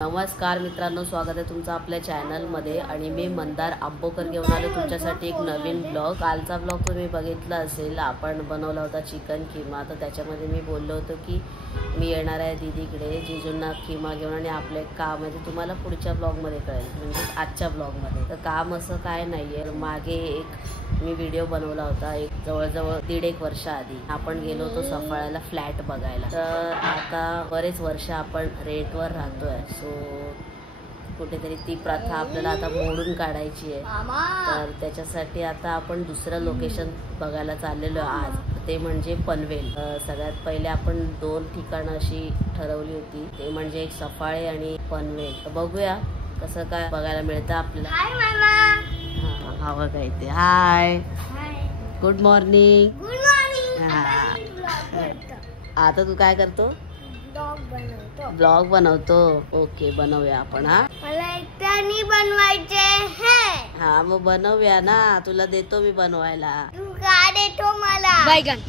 नमस्कार मित्रांनो, स्वागत आहे तुमचं आपल्या चॅनलमध्ये. आणि मी मंदार आंबोकर घेऊन आलो तुमच्यासाठी एक नवीन ब्लॉग. कालचा ब्लॉग तुम्ही बघितला असेल, आपण बनवला होता चिकन किमा. तर त्याच्यामध्ये मी बोललो होतो की मी येणार आहे दीदीकडे जिजूंना किमा घेऊन, आणि आपले काम आहे ते तुम्हाला पुढच्या ब्लॉगमध्ये कळेल, म्हणजे आजच्या ब्लॉगमध्ये. तर काम असं काय नाही आहे. मागे एक मी व्हिडिओ बनवला होता, एक जवळजवळ 1.5 वर्ष आधी. आपण गेलो होतो सफाळ्याला फ्लॅट बघायला. तर आता बरेच वर्ष आपण रेंटवर राहतोय. सो कुठेतरी ती प्रथा आपल्याला आता मोडून काढायची आहे. तर त्याच्यासाठी आता आपण दुसरं लोकेशन बघायला चाललेलो आज, ते म्हणजे पनवेल. सगळ्यात पहिले आपण 2 ठिकाणं अशी ठरवली होती, ते म्हणजे एक सफाळे आणि पनवेल. तर बघूया कसं काय बघायला मिळतं आपल्याला. हा बघा इथे. हाय, गुड मॉर्निंग. आता तू काय करतो? ब्लॉग बनवतो. ओके, बनवूया आपण. मला एकट्याने बनवायचे है. हा मग बनवूया ना, तुला देतो मी बनवायला. तू काय देतो मला? बैगन.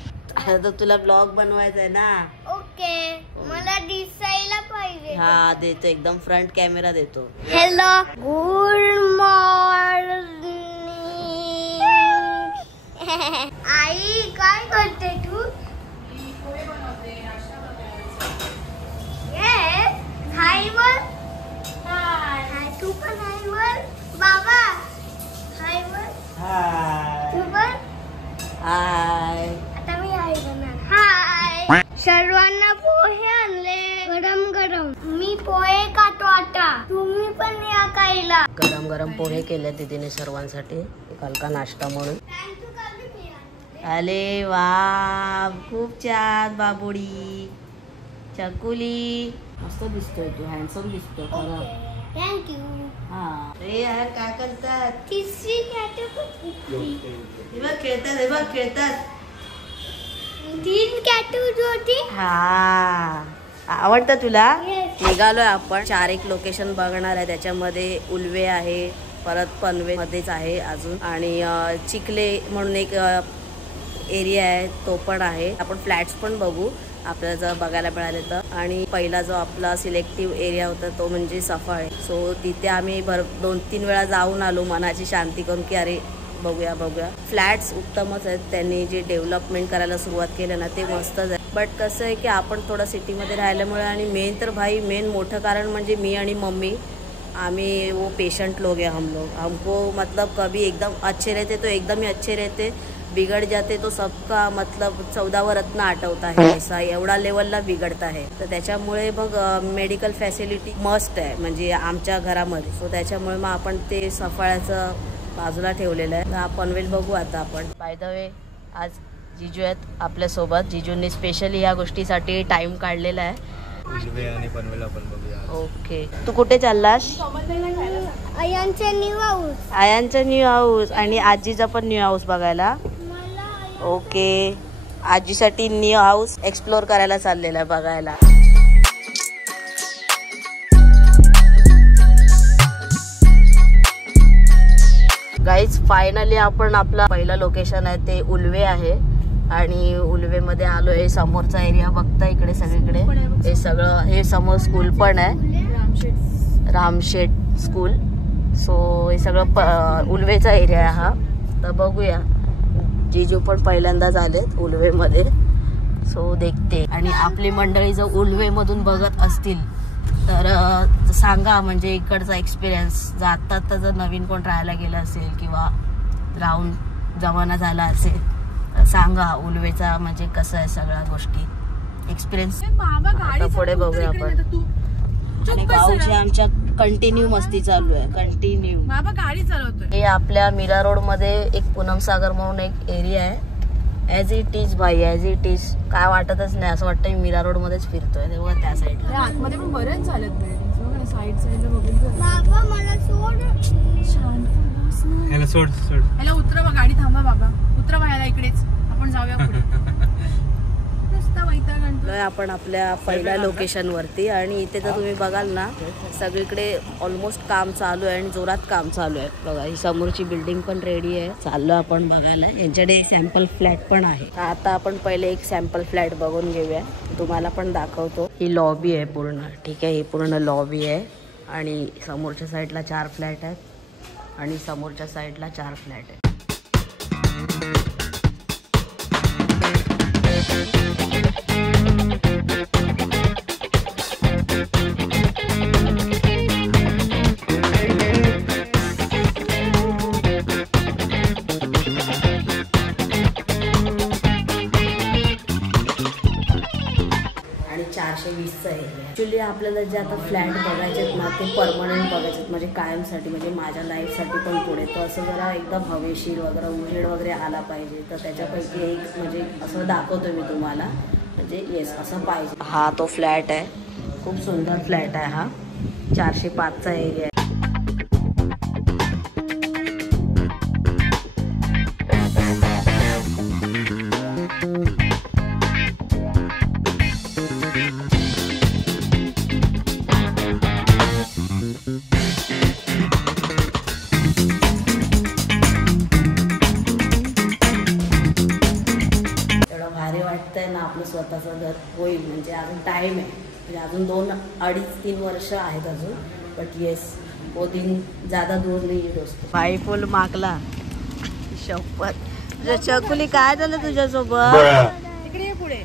तर तुला ब्लॉग बनवायचा आहे ना. ओके, मला दिसायला पाहिजे. हा देतो, एकदम फ्रंट कॅमेरा देतो. Hello, good morning. आई काय करते तू? हायवर. तू पण हायवर. बाबा हायवर. तू पण. हाय. आता मी हाय बनणार. हाय. सर्वांना पोहे आणले गरम गरम. मी पोहे खातो आता. तुम्ही पण या खायला. गरम गरम पोहे केले दीदीने सर्वांसाठी, हलका नाश्ता म्हणून. अरे वा, खूप छान बाबुडी. चकुली मस्त दिसतोय तू, हँडसम दिसतो खरं. Thank you. हा रे यार, काय करतात? तिसरी कॅटो. हे बघ खेळतात, हे बघ खेळतात. 3 कॅटो होती. हा आवडतं तुला? Yes. निघालोय आपण 4 लोकेशन बघणार आहे. त्याच्यामध्ये उल्वे आहे, परत पनवेल मध्येच आहे अजून, आणि चिखले म्हणून एक एरिया आहे तो पण आहे. आपण फ्लॅट्स पण बघू आपल्याला जर बघायला मिळाले तर. आणि पहिला जो आपला सिलेक्टिव्ह एरिया होता तो म्हणजे सफाळे. सो तिथे आम्ही 2-3 वेळा जाऊन आलो मनाची शांती करून की अरे बघूया बघूया. फ्लॅट्स उत्तमच आहेत, त्यांनी जे डेव्हलपमेंट करायला सुरुवात केलं ना ते मस्तच आहे. बट कसं आहे की आपण थोडं सिटीमध्ये राहिल्यामुळे, आणि मेन मोठं कारण म्हणजे मी आणि मम्मी, आम्ही वो पेशेंट लोग हैं हम लोग. हमको मतलब कभी एकदम अच्छे रहते तो एकदम ही अच्छे रहते, बिगड़ जाते तो सबका मतलब 14व रत्न आठवता है, ऐसा एवढा लेवलला बिघडत आहे. तर त्याच्यामुळे मग मेडिकल फॅसिलिटी मस्ट आहे म्हणजे आमच्या घरामध्ये. सो त्याच्यामुळे मग आपण ते सफाळ्याचं बाजूला ठेवलेलं आहे. पनवेल बघू आता आपण. बाय द वे, आज जिजू आहेत आपल्यासोबत. जिजूंनी स्पेशली या गोष्टीसाठी टाइम काढलेला आहे. आणि पनवेल आपण बघूया. ओके, तू कुठे चाललास? आयांचा न्यू हाऊस. आयांचा न्यू हाऊस आणि आजीचा पण न्यू हाऊस बघायला. ओके, आजीसाठी न्यू हाऊस एक्सप्लोर करायला चाललेला आहे बघायला. गाईज, फायनली आपण आपला पहिला लोकेशन आहे ते उल्वे आहे. आणि उल्वेमध्ये आलो. हे समोरचा एरिया बघता इकडे सगळीकडे. हे सगळं, हे समोर स्कूल पण आहे, रामशेठ स्कूल. सो हे सगळं उल्वेचा एरिया आहे हा. तर बघूया, जिजू पण पहिल्यांदाच आलेत उल्वेमध्ये. सो देखते. आणि आपली मंडळी जर उल्वेमधून बघत असतील तर सांगा, म्हणजे इकडचा एक्सपिरियन्स. जर आता जर नवीन कोण राहायला गेलं असेल किंवा राहून जमाना झाला असेल तर सांगा उल्वेचा म्हणजे कसं आहे सगळ्या गोष्टी एक्सपिरियन्स. पुढे बघूया आपण. आणि भाऊची आमच्या कंटिन्यू मस्ती चालू आहे, कंटिन्यू. बाबा गाडी चालवतोय. हे आपल्या मीरा रोड मध्ये एक पूनम सागर म्हणून एक एरिया आहे. ॲज इट इज भाई, ॲज इट इज. काय वाटतच नाही, असं वाटतं मी मीरा रोड मध्येच फिरतोय. तेव्हा त्या साईडला आतमध्ये पण बरेच झालेत बिल्डिंग्स बघा, साईडला बघून. बाबा मला सोड. ह्याला सोड. ह्याला उतरवा, गाडी थांबा बाबा, उतरवा ह्याला इकडेच, आपण जाऊया पुढे. आपण आपल्या पहिल्या लोकेशन वरती. आणि इथे जर तुम्ही बघाल ना, सगळीकडे ऑलमोस्ट काम चालू आहे आणि जोरात काम चालू आहे. बघा, ही समोरची बिल्डिंग पण रेडी आहे. चाललो आपण बघायला. यांच्याकडे सॅम्पल फ्लॅट पण आहे. आता आपण पहिले एक सॅम्पल फ्लॅट बघून घेऊया, तुम्हाला पण दाखवतो. ही लॉबी आहे पूर्ण. ठीक आहे, ही पूर्ण लॉबी आहे. आणि समोरच्या साईडला 4 फ्लॅट आहेत आणि समोरच्या साईडला 4 फ्लॅट आहेत. आणि 420चा एरिया. ॲक्च्युली आपल्याला जे आता फ्लॅट बघायचे आहेत ना ते परमनंट बघायचे आहेत, म्हणजे कायमसाठी, म्हणजे माझ्या लाईफसाठी पण पुढे. तर असं जरा एकदम हवेशीर वगैरे उजेड वगैरे आला पाहिजे. तर त्याच्यापैकी एक म्हणजे असं दाखवतो मी तुम्हाला, म्हणजे येस असं पाहिजे. हा तो फ्लॅट आहे, खूप सुंदर फ्लॅट आहे हा. 405चा एरिया आहे. ना आपलं स्वतःचं घर होईल, म्हणजे अजून टाईम आहे, म्हणजे अजून 2-2.5-3 वर्ष आहेत अजून. बट येस वो दिन ज़्यादा दूर नाही आहे दोस्त. भाई फुल मागला शपथ. तुझ्या चकुली काय झालं तुझ्यासोबत? इकडे ये पुढे.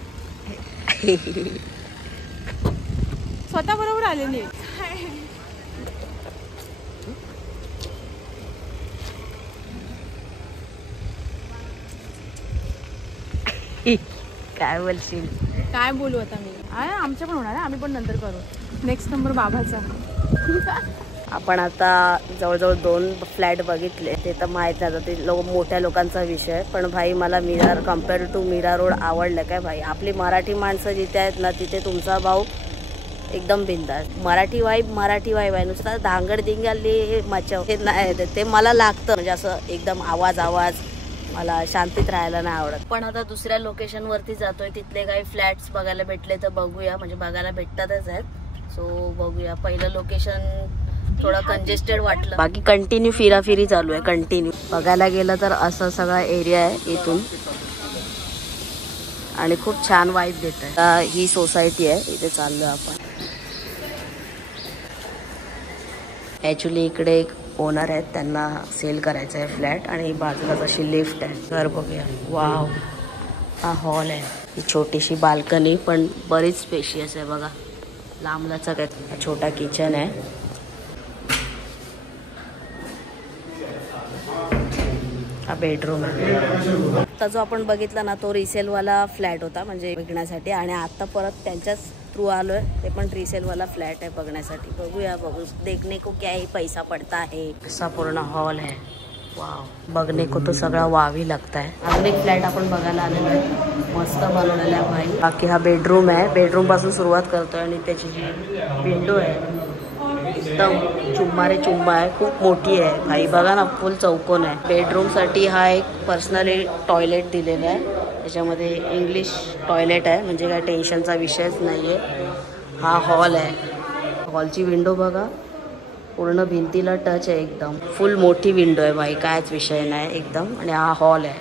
स्वतः बरोबर आलेली. काय बोलशील? काय बोलू आता मी. आमच्या पण होणार आहे, आम्ही पण नंतर करू. नेक्स्ट नंबर बाबाचा. आपण आता जवळजवळ 2 फ्लॅट बघितले. ते तर माहीत नाही, ते मोठ्या लोकांचा विषय. पण भाई मला Mira compare to Mira Road आवडलं काय भाई. आपली मराठी माणसं जिथे आहेत ना तिथे तुमचा भाऊ एकदम बिंदास. मराठी वाईब आहे. नुसतं धांगड दिंगाली मचव हे नाही, ते मला लागतं. म्हणजे असं एकदम आवाज मला शांतीत राहायला नाही आवडत. पण आता दुसऱ्या लोकेशन वरती जातोय, तिथले काही फ्लॅट्स बघायला भेटले तर बघूया. म्हणजे बघायला भेटतातच आहेत, सो बघूया. पहिलं लोकेशन थोडं कंजेस्टेड वाटलं. बाकी कंटिन्यू फिराफिरी चालू आहे, कंटिन्यू. बघायला गेलं तर असं सगळा एरिया आहे इथून आणि खूप छान वाईब देत आहे. ही सोसायटी आहे, इथे चाललोय आपण. ॲक्च्युली इकडे एक ओनर आहेत, त्यांना सेल करायचं आहे फ्लॅट आणि बाजूलाच अशी लिफ्ट आहे. घर बघूया. वाव, हा हॉल आहे. ही छोटीशी बाल्कनी पण बरीच स्पेशियस आहे बघा. लांबलाचक आहे. छोटा किचन आहे. हा बेडरूम आहे. आता जो आपण बघितला ना तो रिसेलवाला फ्लॅट होता, म्हणजे विकण्यासाठी. आणि आता परत त्यांच्याच थ्रू आलोय, ते पण रिसेलवाला फ्लॅट आहे बघण्यासाठी. बघूया, देखने को क्या ही पैसा पडता है. असा पूर्ण हॉल आहे. वाव, बघणे को तो सगळा वावी लगता है. अजून एक फ्लॅट आपण बघायला आलेलो आहे, मस्त बनवलेला आहे भाई. बाकी हा बेडरूम आहे. बेडरूम पासून सुरुवात करतोय आणि त्याची जी विंडो आहे एकदम चुंबा आहे, खूप मोठी आहे भाई. बघा ना, फुल चौकोन आहे. बेडरूम साठी हा एक पर्सनली टॉयलेट दिलेला आहे. त्याच्यामध्ये इंग्लिश टॉयलेट आहे, म्हणजे काय टेन्शनचा विषयच नाही आहे. हा हॉल आहे. हॉलची विंडो बघा, पूर्ण भिंतीला टच आहे एकदम. फुल मोठी विंडो आहे भाई, कायच विषय नाही एकदम. आणि हा हॉल आहे.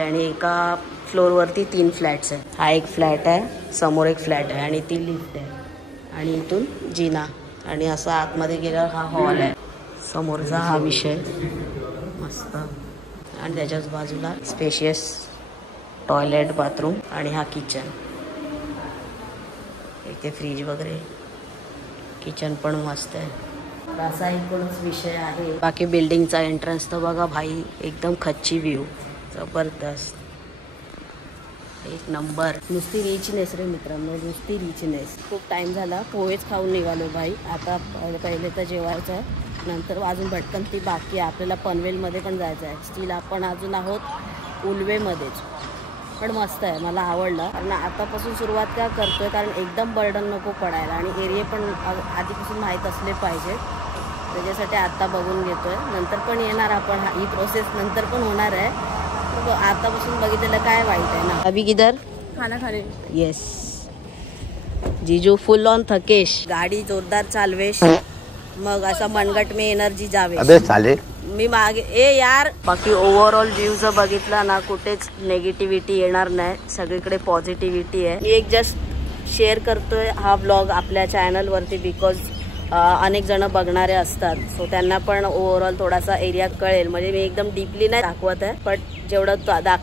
आणि एका फ्लोअरवरती 3 फ्लॅट्स आहेत. हा एक फ्लॅट आहे, समोर एक फ्लॅट आहे आणि ती लिफ्ट आहे. आणि इथून जिना आणि असं आतमध्ये गेल्यावर हा हॉल आहे. समोरचा हा विषय मस्त. आणि त्याच्याच बाजूला स्पेशियस टॉयलेट, बाथरूम आणि हा किचन. इथे फ्रीज वगैरे, किचन पण मस्त आहे. असा एकूणच विषय आहे. बाकी बिल्डिंगचा एंट्रन्स तर बघा भाई, एकदम खच्ची व्ह्यू, जबरदस्त, एक नंबर. नुसती रिचनेस रे मित्रांनो, नुसती रिचनेस. खूप टाइम झाला, पोहेच खाऊन निघालो भाई. आता पहिले तर जेवायचं आहे, नंतर अजून भटकन ती बाकी आहे. आपल्याला पनवेलमध्ये पण जायचं आहे. स्टील आपण अजून आहोत उल्वेमध्येच. पण मस्त आहे, मला आवडलं. कारण आतापासून सुरुवात का करतोय, कारण एकदम बर्डन नको पडायला आणि एरिया पण आधीपासून माहीत असले पाहिजे. त्याच्यासाठी आत्ता बघून घेतोय. नंतर पण येणार आपण, ही प्रोसेस नंतर पण होणार आहे. आतापासून बघितलेलं काय वाईट आहे ना. अभी किधर खाना खाले. येस, जीजू फुल ऑन थकेश. गाडी जोरदार चालवेश, मग असा मनगट में एनर्जी जावे. अबे साले, मी मागे ए यार. बाकी ओव्हरऑल व्ह्यू जर बघितला ना, कुठेच नेगेटिव्हिटी येणार नाही, सगळीकडे पॉझिटिव्हिटी आहे. मी एक जस्ट शेअर करतोय हा ब्लॉग आपल्या चॅनलवरती, बिकॉज अनेक जण बघणारे असतात, सो त्यांना पण ओव्हरऑल थोडासा एरिया कळेल. म्हणजे मी एकदम डीपली नाही दाखवत आहे, पण जेवढं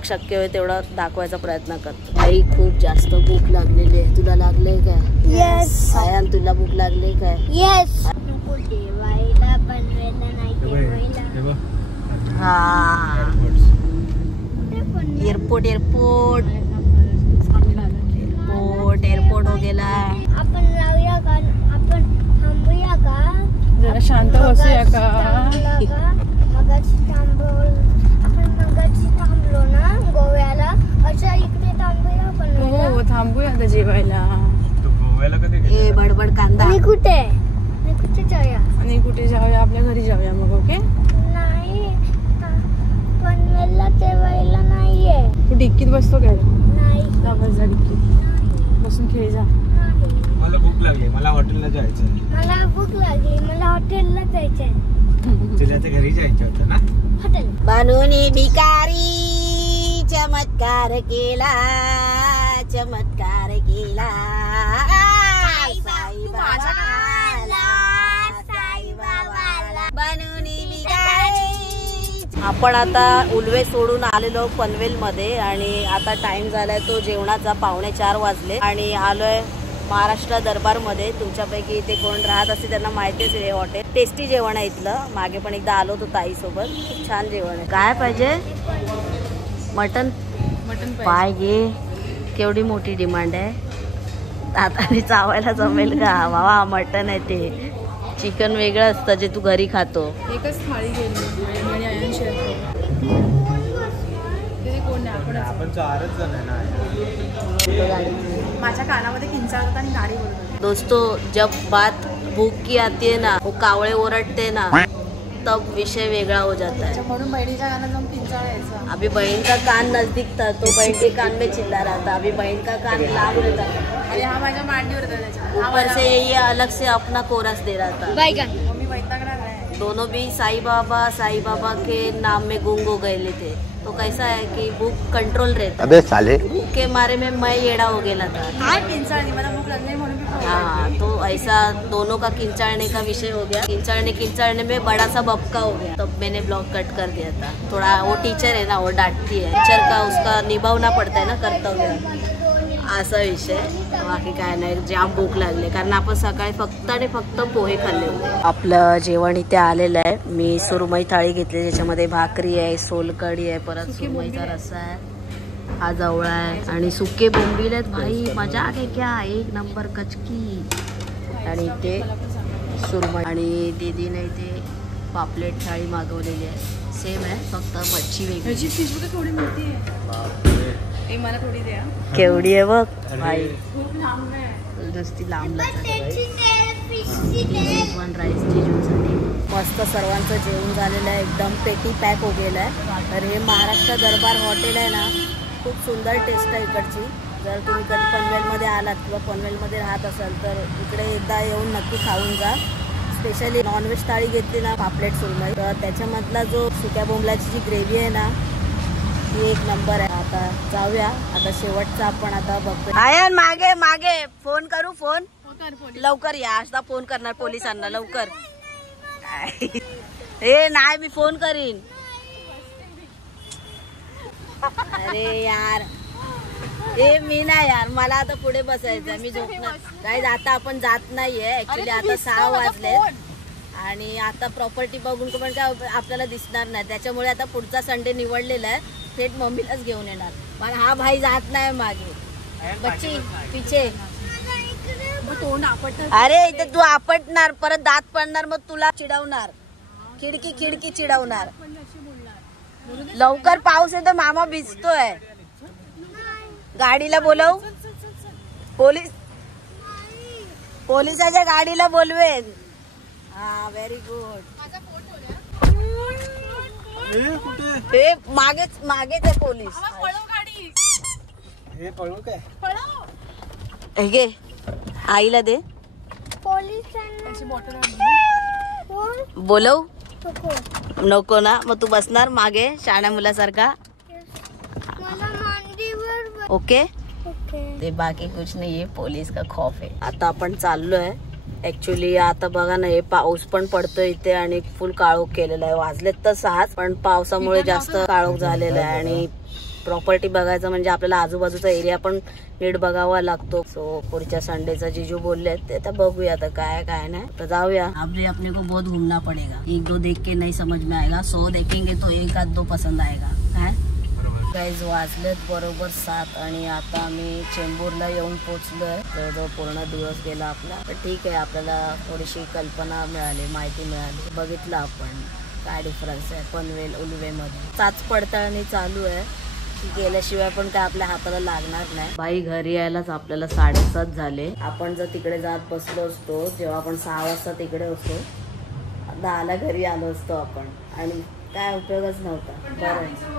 शक्य होईल तेवढं दाखवायचा प्रयत्न करतो. आई खूप जास्त भूक लागलेली आहे. तुला लागले काय? येस. सायन तुला भूक लागली काय? येस. नको जेवायला बनवायला नाही जेवायला. हा एअरपोर्ट एअरपोर्ट एअरपोर्ट एअरपोर्ट हो गेला. आपण लावूया का? आपण थांबूया का? जरा शांत बसूया का? मगाची थांबलो ना गोव्याला, अशा इकडे थांबूया पण. हो थांबूया आता जेवायला. तू गोव्याला कधी ए गेला? बडबड कांदा. आणि कुठे जाऊया? आणि कुठे जाऊया? आपल्या घरी जाऊया मग. ओके नाही, पनवेलला जेवायला नाहीये. तू डिक्कीत बसतो काय? नाही जा बस जा डिक्कीत बसून खेळ जा. नाही. मला भूक लागली, मला हॉटेलला जायचं. मला भूक लागली, मला हॉटेलला जायचंय. तुला तर घरी जायचं होतं ना. हॉटेल बनूनी भिकारी चमत्कार केला, चमत्कार केला. बनूनी भिकारी. आपण आता उल्वे सोडून आलेलो पनवेल मध्ये आणि आता टाइम झालाय तो जेवणाचा. 3:45 वाजले आणि आलोय महाराष्ट्र दरबार मध्ये. तुमच्यापैकी इथे कोण राहत असते त्यांना माहितीच आहे. हॉटेल टेस्टी जेवण आहे इथलं. मागे पण एकदा आलो होतो ताई सोबत. खूप छान जेवण आहे. काय पाहिजे? मटन पाहिजे. केवढी मोठी डिमांड आहे. दाताने चावायला जमेल का? बाबा मटन आहे ते. चिकन वेगळं असतं जे तू घरी खातो. एकच थाळी गेली आणि आयन शेअर कोण नाही. आपण 4च जण आहे ना. माझ्या कानामध्ये किंचाळत आणि गाडी बोलत. दोस्तों जब बात भूख की आती है ना, वो कावळे ओरडते ना, तब विषय वेगळा हो जाता है. म्हणून बहिणीच्या कानात जाऊन किंचाळ यायचं. अभी बहन का कान नजदीक था तो बहन के कान में चिल्ला रहा था. अभी बहन का कान लांब रहता था आणि हा माझ्या मांडीवर त्याच्या ऊपर से ये अलग से अपना कोरस दे रहा था. बायगन. मम्मी वैतागणार आहे. दोनों भी साईं बाबा के नाम में गुंग हो गए थे. तो कैसा है कि भूख कंट्रोल रहता. अबे साले. भूख के मारे में मैं येड़ा हो गेला था. काय किंचाळणी मला भूक लागली म्हणून मी खाऊ. हाँ तो ऐसा दोनों का किंचाड़ने का विषय हो गया. किंचाड़ने में बड़ा सा बपका हो गया. तब मैंने ब्लॉग कट कर दिया था. थोड़ा वो टीचर है ना, वो डांटती है. टीचर का उसका निभावना पड़ता है ना कर्तव्य. असा विषय. बाकी काय नाही. जाम भूक लागली कारण आपण सकाळी फक्त आणि फक्त पोहे खाल्ले होते. आपलं जेवण इथे आलेलं आहे. मी सुरमई थाळी घेतली ज्याच्यामध्ये भाकरी आहे, सोलकढी आहे, परत सुरमईचा रस्सा आहे, हा जवळा आहे आणि सुके बोंबील आहेत. भाई मजा आहे क्या, एक नंबर कचकी. आणि इथे सुरमई आणि दीदीने इथे पापलेट थाळी मागवलेली आहे. सेम आहे फक्त मच्छी वेगळी. ह्याची फिश बघा थोडी मोठी आहे. ए मला थोडी द्या. केवढी आहे बघ भाई. खूप लांब आहे. नुसती लांब राईस जेवणासाठी. मस्त सर्वांचं जेवण झालेलं आहे. एकदम पेटी पॅक हो गेलं आहे. तर हे महाराष्ट्र दरबार हॉटेल आहे ना, खूप सुंदर टेस्ट आहे इकडची. जर तुम्ही कधी पनवेलमध्ये आलात किंवा पनवेलमध्ये राहत असाल तर इकडे एकदा येऊन नक्की खाऊन जा. स्पेशली नॉनव्हेज थाळी घेतली ना, पापलेट सुरमई, तर त्याच्यामधला जो सुक्या बोंबलाची जी ग्रेव्ही आहे ना ही एक नंबर आहे. आता जाऊया. आता शेवटचा आपण आता बघतो. आयन मागे मागे फोन करू. फोन लवकर या. आता फोन करणार पोलिसांना लवकर. ए नाही मी फोन करीन. अरे यार ए मी नाही यार, मला आता पुढे बसायचं. मी झोपणार काही. आता आपण जात नाहीये ऍक्च्युली. आता 6 वाजले आणि आता प्रॉपर्टी बघून पण काय आपल्याला दिसणार नाही. त्याच्यामुळे आता पुढचा संडे निवडलेला आहे. थेट मम्मीलाच घेऊन येणार. पण हा भाई जात नाही मागे. बच्ची पिछे. तोंड आपटणार. अरे इथे तू आपटणार, परत दात पडणार, मग तुला चिडवणार. खिडकी चिडवणार. लवकर पाऊस येतो, मामा भिजतोय. गाडीला बोलव. पोलिसाच्या गाडीला बोलवेन. हा व्हेरी गुड. हे मागेच आहे पोलीस. हे पळू काय? हे घे आईला दे. बोलव. नको ना, मग तू बसणार मागे शाण्या मुलासारखा. ओके. ते बाकी कुछ नाही आहे. पोलीस का खौफ आहे. आता आपण चाललोय ऍक्च्युली आता बघा ना, हे पाऊस पण पडतोय इथे आणि फुल काळोख केलेला आहे. वाजलेत तर 6 पण पावसामुळे जास्त काळोख झालेला आहे. आणि प्रॉपर्टी बघायचं म्हणजे आपल्याला आजूबाजूचा एरिया पण नीट बघावा लागतो. सो पुढच्या संडेचा जीजू बोलले ते आता बघूया आता काय काय नाही. तर जाऊया. अभी अपने को बहुत घूमना पड़ेगा. 1-2 देख के नहीं समझ में आएगा, 100 देखेंगे तो 1-2 पसंद आएगा. काय गाईज वाजलेत बरोबर 7 आणि आता आम्ही चेंबूरला येऊन पोहोचलोय. जवळजवळ पूर्ण दिवस गेला आपला. तर ठीक आहे, आपल्याला थोडीशी कल्पना मिळाली, माहिती मिळाली. बघितलं आपण काय डिफरन्स आहे पनवेल उलवेमध्ये. चाच पडताळणी चालू आहे, गेल्याशिवाय पण काय आपल्या हाताला लागणार नाही. बाई घरी यायलाच आपल्याला 7:30 झाले. आपण जर तिकडे जात बसलो असतो जेव्हा आपण 6 वाजता तिकडे असतो, 10ला घरी आलो असतो आपण आणि काय उपयोगच नव्हता. बरं